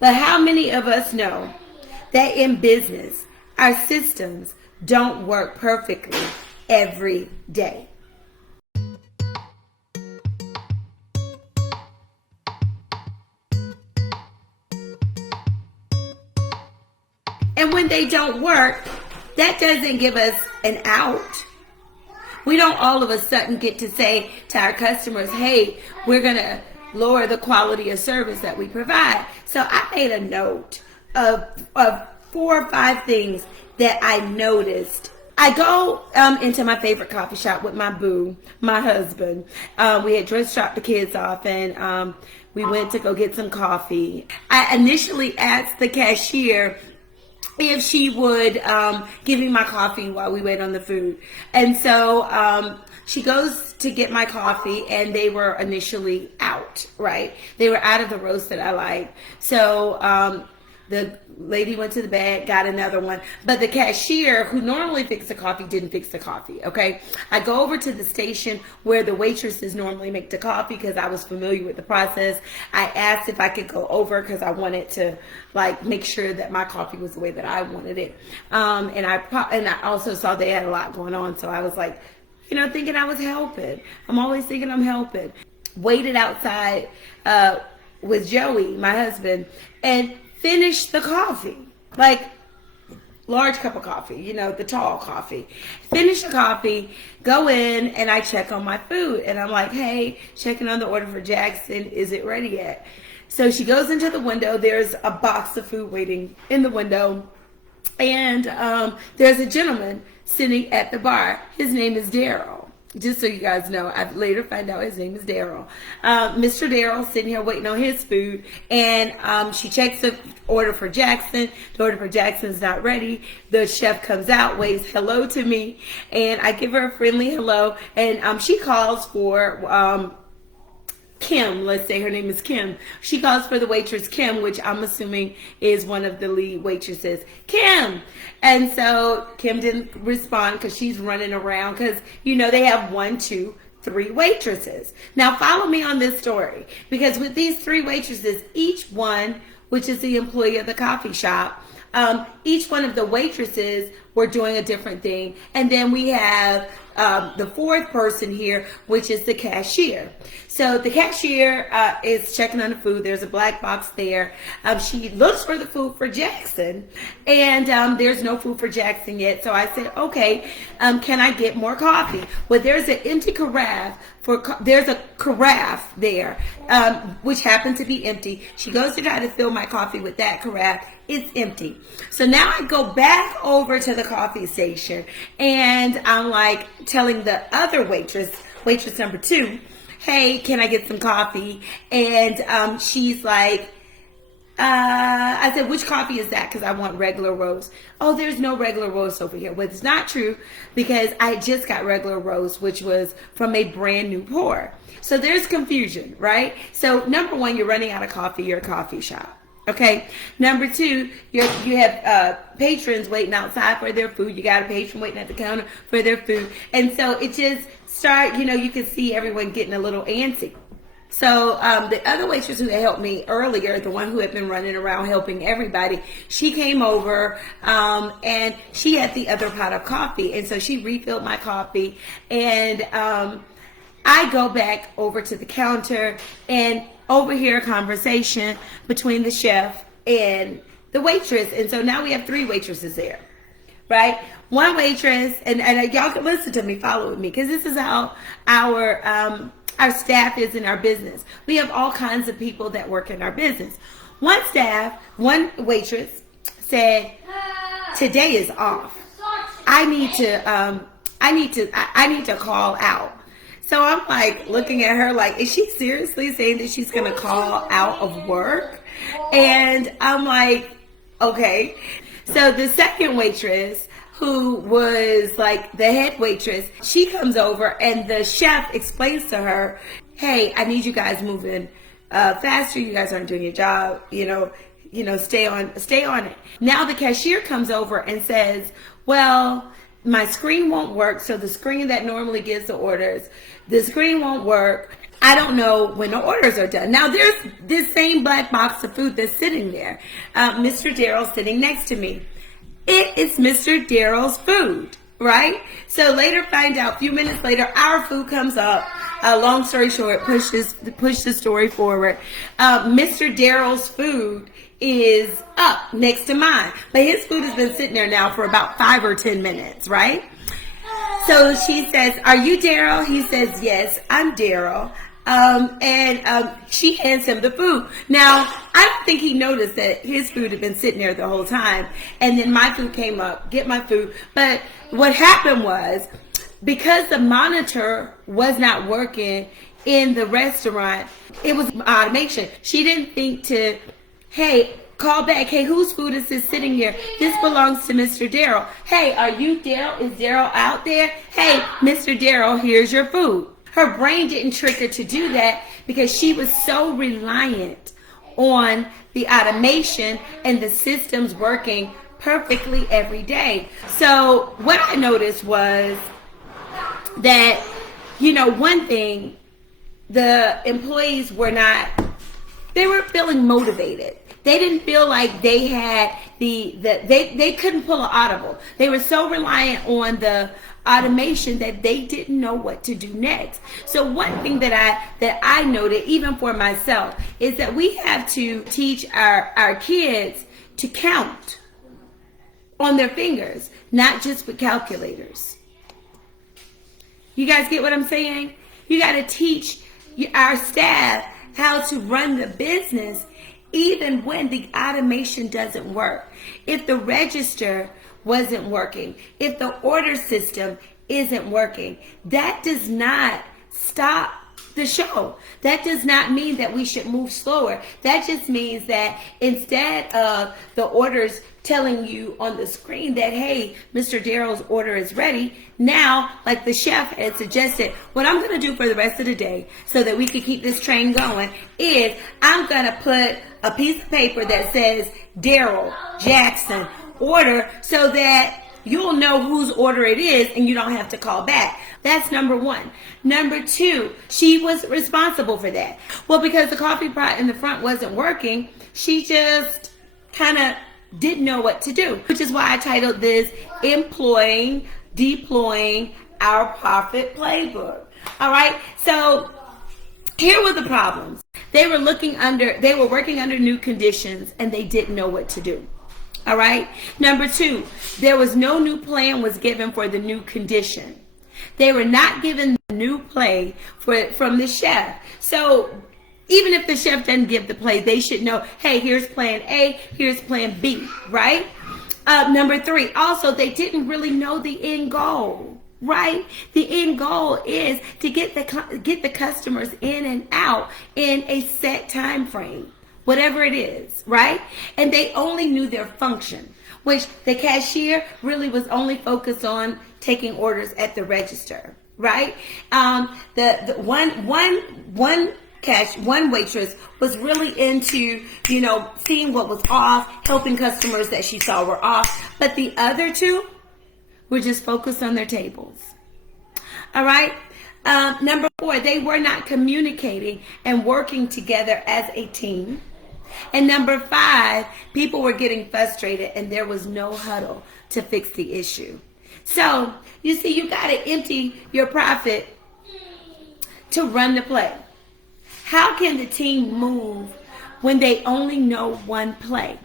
But how many of us know that in business, our systems don't work perfectly every day? And when they don't work, that doesn't give us an out. We don't all of a sudden get to say to our customers, hey, we're going to lower the quality of service that we provide. So I made a note of 4 or 5 things that I noticed. I go into my favorite coffee shop with my boo, my husband. We had just dropped the kids off, and we went to go get some coffee. I initially asked the cashier if she would give me my coffee while we wait on the food. And so she goes to get my coffee, and they were initially out, right? They were out of the roast that I like. So the lady went to the bag, got another one. But the cashier, who normally fixes the coffee, didn't fix the coffee, okay? I go over to the station where the waitresses normally make the coffee because I was familiar with the process. I asked if I could go over because I wanted to, like, make sure that my coffee was the way that I wanted it. And I also saw they had a lot going on, so I was like, thinking I was helping. I'm always thinking I'm helping. Waited outside with Joey, my husband, and finished the coffee, like large cup of coffee, the tall coffee. Finish the coffee, go in, and I check on my food. And I'm like, hey, checking on the order for Jackson. Is it ready yet? So she goes into the window. There's a box of food waiting in the window. And there's a gentleman sitting at the bar. His name is Daryl. Just so you guys know, I later find out his name is Daryl. Mr. Daryl sitting here waiting on his food, and she checks the order for Jackson. The order for Jackson's not ready. The chef comes out, waves hello to me, and I give her a friendly hello, and she calls for Kim. Let's say her name is Kim. She calls for the waitress Kim, which I'm assuming is one of the lead waitresses. Kim! And so Kim didn't respond because she's running around because, they have 1, 2, 3 waitresses. Now follow me on this story, because with these 3 waitresses, each one, which is the employee of the coffee shop, each one of the waitresses were doing a different thing. And then we have the 4th person here, which is the cashier. So the cashier is checking on the food. There's a black box there. She looks for the food for Jackson, and there's no food for Jackson yet. So I said, okay, can I get more coffee? Well, there's an empty carafe. There's a carafe there, which happened to be empty. She goes to try to fill my coffee with that carafe. It's empty. So now I go back over to the coffee station, and I'm like telling the other waitress number 2, hey, can I get some coffee? And she's like, I said, which coffee is that? Because I want regular roast. Oh, there's no regular roast over here. Well, it's not true, because I just got regular roast, which was from a brand new pour. So there's confusion, right? So number 1, you're running out of coffee. You're a coffee shop. Okay. Number 2, you have patrons waiting outside for their food. You got a patron waiting at the counter for their food. And so it just you can see everyone getting a little antsy. So the other waitress who had helped me earlier, the one who had been running around helping everybody, she came over and she had the other pot of coffee. And so she refilled my coffee. And I go back over to the counter and overhear a conversation between the chef and the waitress. And so now we have 3 waitresses there, right? One waitress, and y'all can listen to me, follow with me, because this is how our staff is in our business. We have all kinds of people that work in our business. One waitress said, today is off. I need to call out. So I'm like looking at her like, is she seriously saying that she's going to call out of work? And I'm like, okay. So the second waitress, who was like the head waitress, she comes over and the chef explains to her, hey, I need you guys moving faster. You guys aren't doing your job. Stay on it. Now the cashier comes over and says, well, my screen won't work. So the screen that normally gives the orders, the screen won't work. I don't know when the orders are done. Now, there's this same black box of food that's sitting there. Mr. Darrell sitting next to me. It is Mr. Darrell's food, right? So later find out, a few minutes later, our food comes up. Long story short, push the story forward. Mr. Darrell's food is up next to mine. But his food has been sitting there now for about 5 or 10 minutes, right? So she says, "Are you Darrell?" He says, "Yes, I'm Darrell." She hands him the food. Now, I don't think he noticed that his food had been sitting there the whole time. And then my food came up, get my food. But what happened was, because the monitor was not working in the restaurant, it was automation. She didn't think to, hey, call back. Hey, whose food is this sitting here? This belongs to Mr. Darrell. Hey, are you Darrell? Is Darrell out there? Hey, Mr. Darrell, here's your food. Her brain didn't trick her to do that because she was so reliant on the automation and the systems working perfectly every day. So what I noticed was that, one thing, the employees they were feeling motivated. They didn't feel like they had they couldn't pull an audible. They were so reliant on the automation that they didn't know what to do next. So one thing that I noted, even for myself, is that we have to teach our kids to count on their fingers, not just with calculators. You guys get what I'm saying? You got to teach our staff how to run the business even when the automation doesn't work. If the register wasn't working, if the order system isn't working, that does not stop the show. That does not mean that we should move slower. That just means that instead of the orders telling you on the screen that, hey, Mr. Darrell's order is ready, now, like the chef had suggested, what I'm going to do for the rest of the day so that we can keep this train going is I'm going to put a piece of paper that says Darrell Jackson order so that you'll know whose order it is and you don't have to call back. That's number one. Number two, she was responsible for that. Well, because the coffee pot in the front wasn't working, she just kind of didn't know what to do, which is why I titled this Deploying Our Profit Playbook. All right. So here were the problems. They were working under new conditions and they didn't know what to do. All right. Number two, there was no new plan was given for the new condition. They were not given the new play from the chef. So even if the chef doesn't give the play, they should know, hey, here's plan A, here's plan B, right? Number three, also, they didn't really know the end goal, right? The end goal is to get the customers in and out in a set time frame, whatever it is, right? And they only knew their function, which the cashier really was only focused on taking orders at the register, right? The one waitress was really into, seeing what was off, helping customers that she saw were off. But the other two were just focused on their tables. All right. Number four, they were not communicating and working together as a team. And number five, people were getting frustrated and there was no huddle to fix the issue. So, you see, you got to empty your profit to run the play. How can the team move when they only know one play?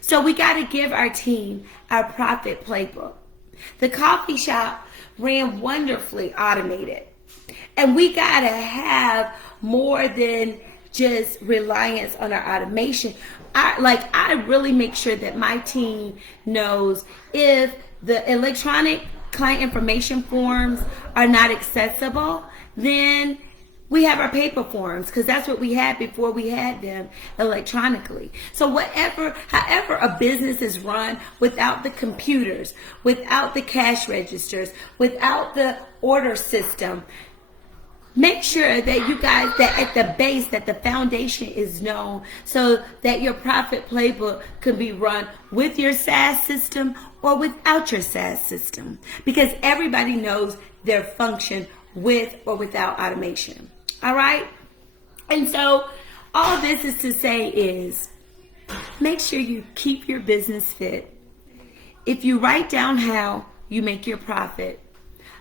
So we got to give our team our profit playbook. The coffee shop ran wonderfully automated. And we got to have more than just reliance on our automation. I really make sure that my team knows if the electronic client information forms are not accessible, then we have our paper forms, because that's what we had before we had them electronically. So however a business is run without the computers, without the cash registers, without the order system, make sure that you guys, that at the base, that the foundation is known so that your profit playbook can be run with your SaaS system or without your SaaS system, because everybody knows their function with or without automation. All right? And so all this is to say is make sure you keep your business fit. If you write down how you make your profit,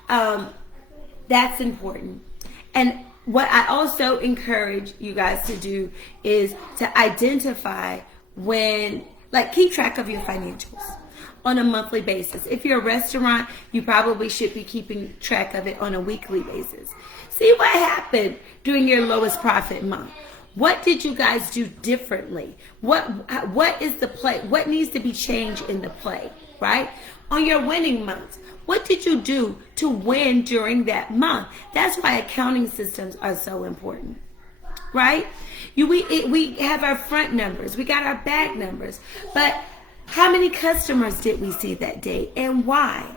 that's important. And what I also encourage you guys to do is to identify when, like, keep track of your financials on a monthly basis. If you're a restaurant, you probably should be keeping track of it on a weekly basis. See what happened during your lowest profit month. What did you guys do differently? What is the play? What needs to be changed in the play, right? On your winning months, what did you do to win during that month? That's why accounting systems are so important, right? We have our front numbers, we got our back numbers, but how many customers did we see that day and why?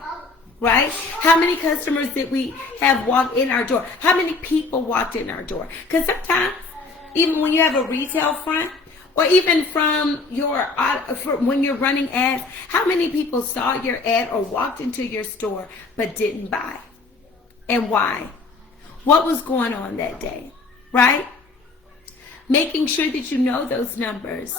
Right? How many customers did we have walk in our door? How many people walked in our door? Because sometimes, even when you have a retail front, or even from when you're running ads, how many people saw your ad or walked into your store but didn't buy? And why? What was going on that day? Right? Making sure that you know those numbers.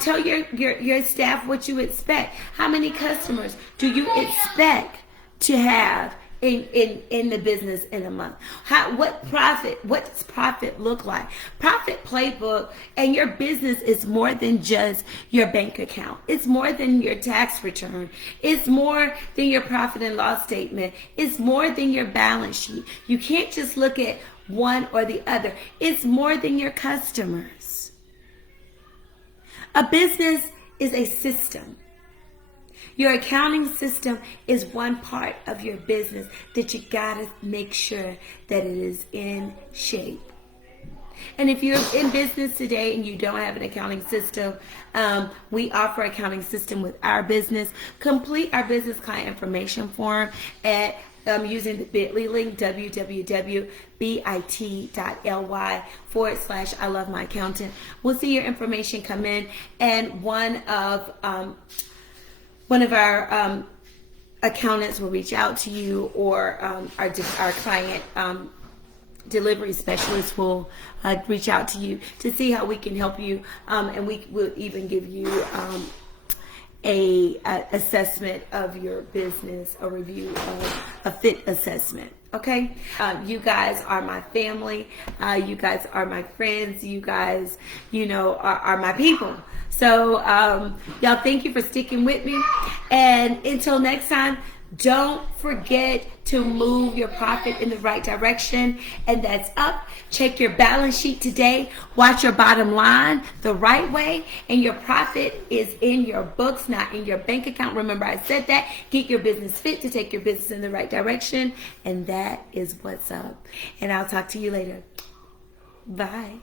Tell your staff what you expect. How many customers do you expect to have in the business in a month? What does profit look like? Profit Playbook and your business is more than just your bank account. It's more than your tax return. It's more than your profit and loss statement. It's more than your balance sheet. You can't just look at one or the other. It's more than your customers. A business is a system. Your accounting system is one part of your business that you gotta make sure that it is in shape. And if you're in business today and you don't have an accounting system, we offer accounting system with our business. Complete our business client information form at using the bit.ly link, www.bit.ly/I love my accountant. We'll see your information come in, and one of our accountants will reach out to you, or our client delivery specialist will reach out to you to see how we can help you, and we will even give you a assessment of your business, a review of a fit assessment. Okay, you guys are my family. You guys are my friends. You guys, are my people. So, y'all, thank you for sticking with me. And until next time, don't forget to move your profit in the right direction. And that's up. Check your balance sheet today. Watch your bottom line the right way. And your profit is in your books, not in your bank account. Remember, I said that. Get your business fit to take your business in the right direction. And that is what's up. And I'll talk to you later. Bye.